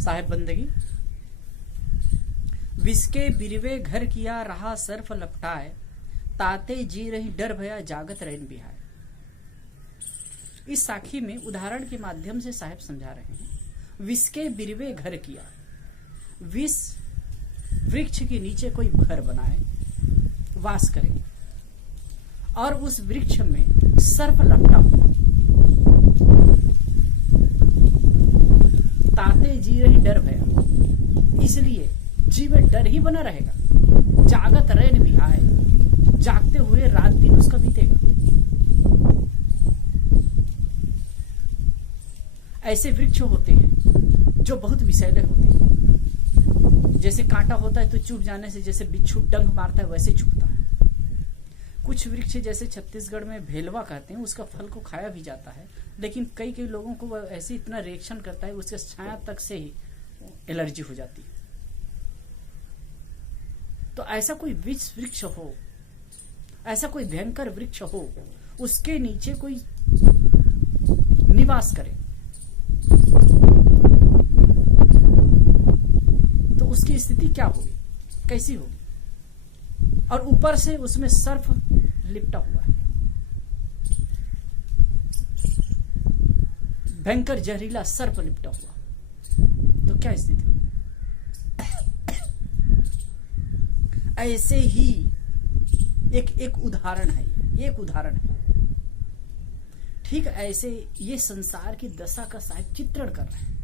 साहेब बंदगी। विष के बिरवे घर किया रहा सर्फ लपटाए, ताते जी रही डर भया जागत रैन बिहाय। इस साखी में उदाहरण के माध्यम से साहेब समझा रहे हैं, विष के बिरवे घर किया, विष वृक्ष के नीचे कोई घर बनाए, वास करे, और उस वृक्ष में सर्प लपटा हुआ, ताते जी रही डर भया, इसलिए जीव डर ही बना रहेगा, जागत रैन बिहाय, जागते हुए रात दिन उसका बीतेगा। ऐसे वृक्ष होते हैं जो बहुत विषैले होते हैं, जैसे कांटा होता है तो चुभ जाने से जैसे बिच्छू डंक मारता है वैसे चुभता है। कुछ वृक्ष जैसे छत्तीसगढ़ में भेलवा कहते हैं, उसका फल को खाया भी जाता है, लेकिन कई कई लोगों को वह ऐसे इतना रिएक्शन करता है, उसके छाया तक से ही एलर्जी हो जाती है। तो ऐसा कोई विष वृक्ष हो, ऐसा कोई भयंकर वृक्ष हो, उसके नीचे कोई निवास करे तो उसकी स्थिति क्या होगी, कैसी होगी। और ऊपर से उसमें सर्प लिपटा हुआ है, भयंकर जहरीला सर्प लिपटा हुआ, तो क्या स्थिति होगी। ऐसे ही एक उदाहरण है, एक उदाहरण है। ठीक ऐसे ये संसार की दशा का साहिब चित्रण कर रहे हैं।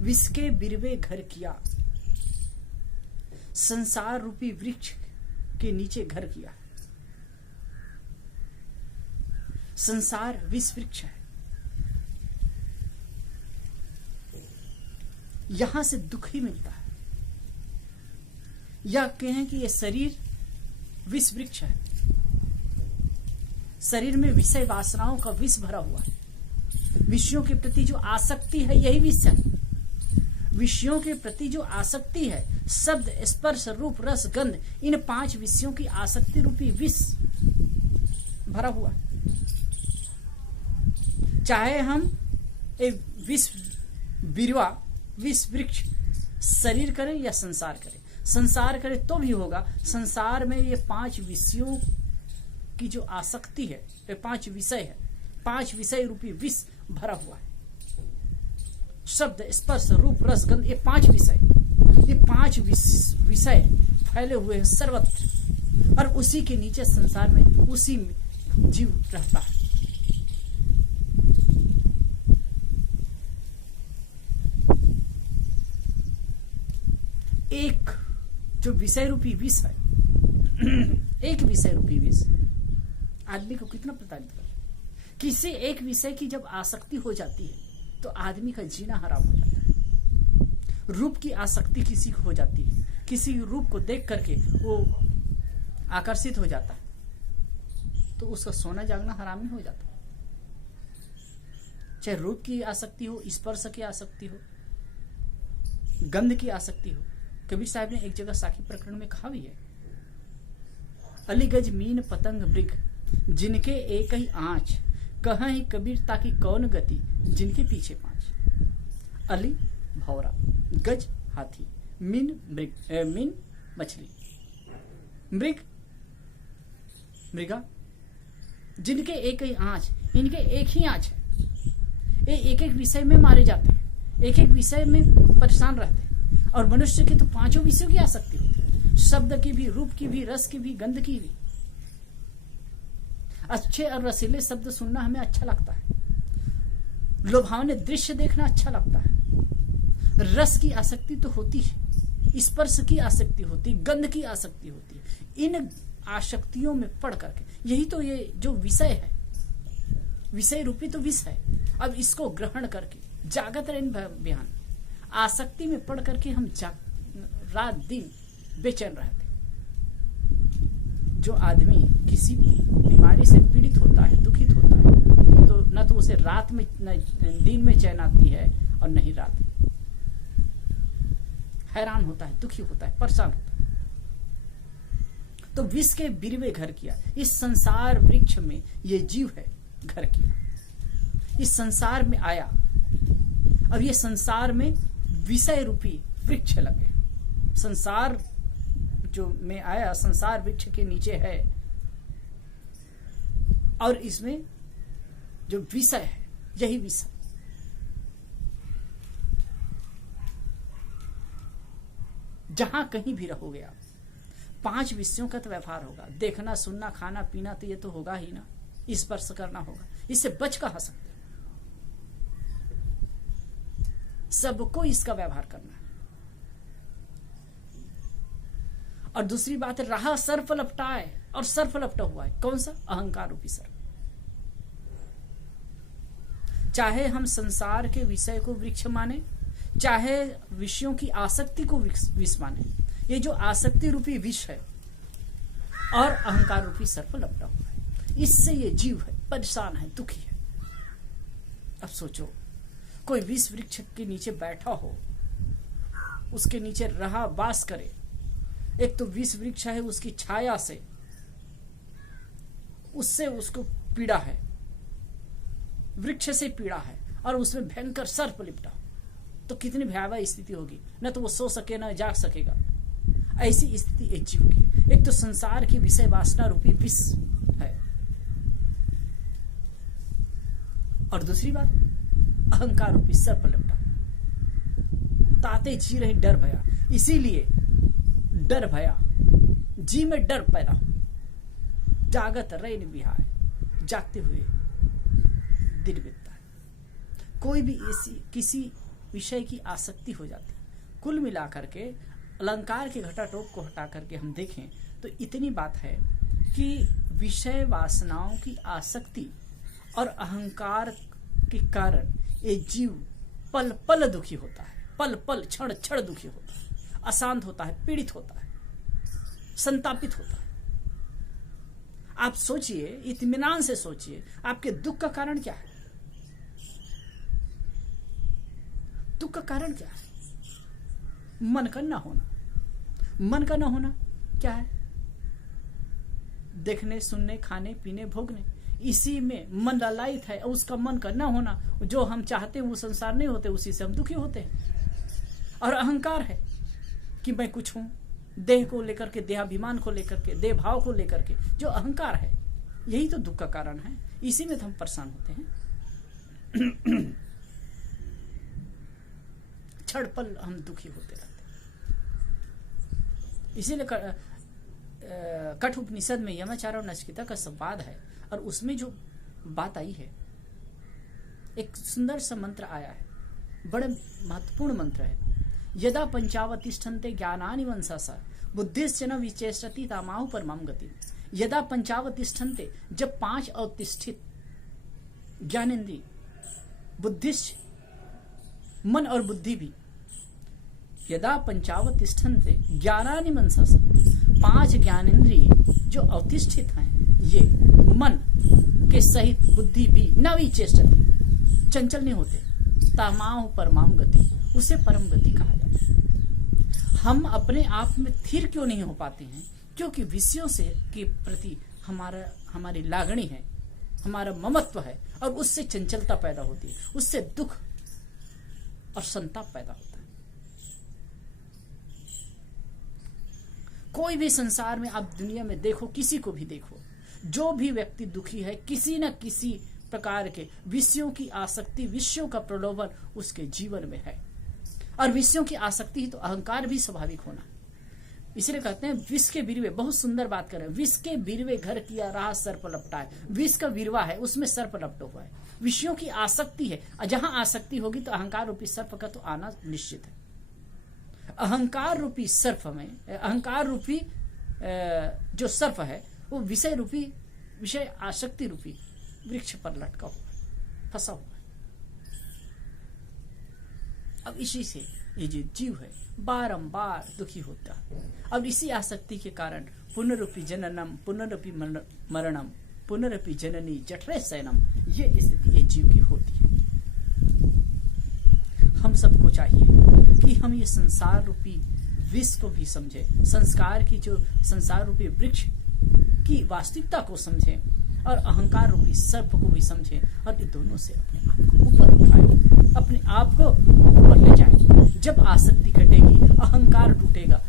विष के बिरवे घर किया, संसार रूपी वृक्ष के नीचे घर किया। संसार विष वृक्ष है, यहां से दुख ही मिलता है। या कहें कि यह शरीर विष वृक्ष है, शरीर में विषय वासनाओं का विष भरा हुआ है। विषयों के प्रति जो आसक्ति है यही विष है। विषयों के प्रति जो आसक्ति है, शब्द स्पर्श रूप रस गंध, इन 5 विषयों की आसक्ति रूपी विष भरा हुआ है। चाहे हम एक विष बिरवा विष वृक्ष शरीर करें या संसार करें, संसार करें तो भी होगा। संसार में ये 5 विषयों की जो आसक्ति है, ये 5 विषय है, 5 विषय रूपी विष भरा हुआ है। शब्द स्पर्श रूप रस गंध, ये 5 विषय, ये 5 विषय फैले हुए हैं सर्वत्र, और उसी के नीचे संसार में उसी में जीव रहता है। एक जो विषय रूपी विष है, एक विषय रूपी विष आदमी को कितना प्रताड़ित कर। किसी एक विषय की जब आसक्ति हो जाती है तो आदमी का जीना हराम हो जाता है। रूप की आसक्ति किसी को हो जाती है, किसी रूप को देख करके वो आकर्षित हो जाता है, तो उसका सोना जागना हराम ही हो जाता है। चाहे रूप की आसक्ति हो, स्पर्श की आसक्ति हो, गंध की आसक्ति हो। कबीर साहब ने एक जगह साखी प्रकरण में कहा भी है, अलीगज मीन पतंग मृग जिनके एक ही आंच, कहाँ ही कबीर ताकि कौन गति जिनके पीछे 5। अली भौरा, गज हाथी, मीन मृग, मीन मछली, मृग मृगा, जिनके एक ही आंच, इनके एक ही आंच है। ये एक एक विषय में मारे जाते हैं, एक एक विषय में परेशान रहते हैं। और मनुष्य की तो 5 विषयों की आसक्ति होती है, शब्द की भी, रूप की भी, रस की भी, गंध की भी। अच्छे और रसीले शब्द सुनना हमें अच्छा लगता है, लुभावने दृश्य देखना अच्छा लगता है। रस की आसक्ति तो होती है, स्पर्श की आसक्ति होती है, गंध की आसक्ति होती है। इन आसक्तियों में पढ़ करके, यही तो ये जो विषय है, विषय रूपी तो विष है। अब इसको ग्रहण करके जागत रैन बिहाय, आसक्ति में पढ़ करके हम रात दिन बेचैन रहते। जो आदमी किसी बीमारी से पीड़ित होता है, दुखित होता है, तो न तो उसे रात में न दिन में चैन आती है और न ही रात में। हैरान होता है, दुखी होता है, परेशान होता है। तो विष के बिरवे घर किया, इस संसार वृक्ष में ये जीव है घर किया। इस संसार में आया, अब ये संसार में विषय रूपी वृक्ष लगे। संसार जो में आया, संसार वृक्ष के नीचे है, और इसमें जो विषय है, यही विषय। जहां कहीं भी रहोगे आप, 5 विषयों का तो व्यवहार होगा। देखना, सुनना, खाना, पीना, तो ये तो होगा ही ना। स्पर्श करना होगा, इससे बच कहां सकते हैं? सबको इसका व्यवहार करना है। और दूसरी बात है, रहा सर्प लपटा है, और सर्प लपटा हुआ है। कौन सा? अहंकार रूपी सर्प। चाहे हम संसार के विषय को वृक्ष माने, चाहे विषयों की आसक्ति को विष माने, ये जो आसक्ति रूपी विष है और अहंकार रूपी सर्प लपटा हुआ है, इससे ये जीव है, परेशान है, दुखी है। अब सोचो, कोई विष वृक्ष के नीचे बैठा हो, उसके नीचे रहा, वास करे। एक तो विष वृक्ष है, उसकी छाया से उससे उसको पीड़ा है, वृक्ष से पीड़ा है, और उसमें भयंकर सर्प लिपटा, तो कितनी भयावह स्थिति होगी। न तो वो सो सके, न जाग सकेगा। ऐसी स्थिति एक जीव की। एक तो संसार की विषय वासना रूपी विष है, और दूसरी बात अहंकार रूपी सर्प लिपटा। ताते जी रहे डर भया, इसीलिए डर भया, जी में डर पैदा हो। जागत रैन विहाय, जागते हुए दिन बीतता है। कोई भी किसी विषय की आसक्ति हो जाती है। कुल मिलाकर के अलंकार के घटाटोप को हटा करके हम देखें तो इतनी बात है कि विषय वासनाओं की आसक्ति और अहंकार के कारण ये जीव पल पल दुखी होता है, पल पल क्षण क्षण दुखी होता है, अशांत होता है, पीड़ित होता है, संतापित होता है। आप सोचिए, इत्मीनान से सोचिए, आपके दुख का कारण क्या है? दुख का कारण क्या है? मन का ना होना। मन का ना होना क्या है? देखने, सुनने, खाने, पीने, भोगने, इसी में मन ललायित है। उसका मन का ना होना, जो हम चाहते हैं वो संसार नहीं होते, उसी से हम दुखी होते हैं। और अहंकार है कि मैं कुछ हूं, देह को लेकर के, देहाभिमान को लेकर के, देह भाव को लेकर के जो अहंकार है, यही तो दुख का कारण है। इसी में तो हम परेशान होते हैं। क्षण पल हम दुखी होते रहते हैं। इसीलिए कठोपनिषद में यमाचार और नचिकेता का संवाद है, और उसमें जो बात आई है, एक सुंदर सा मंत्र आया है, बड़े महत्वपूर्ण मंत्र है। यदा पंचावतिष्ठन्ते ज्ञानानि मनसा बुद्धिश्च न विचेष्टति तामाहु परमां गति। यदा पंचावतिष्ठन्ते, जब 5 अवतिष्ठित ज्ञानेन्द्रिय, बुद्धिश्च मन और बुद्धि भी, यदा पंचावतिष्ठन्ते ज्ञानानि मनसा, 5 ज्ञानेन्द्रिय जो अवतिष्ठित हैं, ये मन के सहित बुद्धि भी न विचेष्टति, चंचल नहीं होते, तामाहु परमां गति, उसे परम गति कहा जाता है। हम अपने आप में स्थिर क्यों नहीं हो पाते हैं? क्योंकि विषयों से के प्रति हमारी लागणी है, हमारा ममत्व है, और उससे चंचलता पैदा होती है, उससे दुख और संताप पैदा होता है। कोई भी संसार में आप दुनिया में देखो, किसी को भी देखो, जो भी व्यक्ति दुखी है, किसी न किसी प्रकार के विषयों की आसक्ति, विषयों का प्रलोभन उसके जीवन में है। और विषयों की आसक्ति ही तो अहंकार भी स्वाभाविक होना। इसलिए कहते हैं विष के बिरवे, बहुत सुंदर बात करें, विष के बिरवे घर किया रहा सर्प लपटा है। विष का बिरवा है, उसमें सर्प लपटा हुआ है। विषयों की आसक्ति है, जहां आसक्ति होगी तो अहंकार रूपी सर्प का तो आना निश्चित है। अहंकार रूपी सर्प में, अहंकार रूपी जो सर्प है, वो विषय रूपी, विषय आसक्ति रूपी वृक्ष पर लटका हुआ है, फंसा हुआ है। अब इसी से ये जो जीव है बारंबार दुखी होता है। अब इसी आसक्ति के कारण पुनरुपि जननम, पुनरुपि मरणम, पुनरुपि जननी जठरे शयनम, ये स्थिति ये जीव की होती है। हम सबको चाहिए कि हम ये संसार रूपी विष को भी समझे, संस्कार की जो संसार रूपी वृक्ष की वास्तविकता को समझें, और अहंकार रूपी सर्प को भी समझें, और ये दोनों से अपने आप को ऊपर उठाएं। अपने आप को ऊपर ले जाएं। जब आसक्ति घटेगी, अहंकार टूटेगा,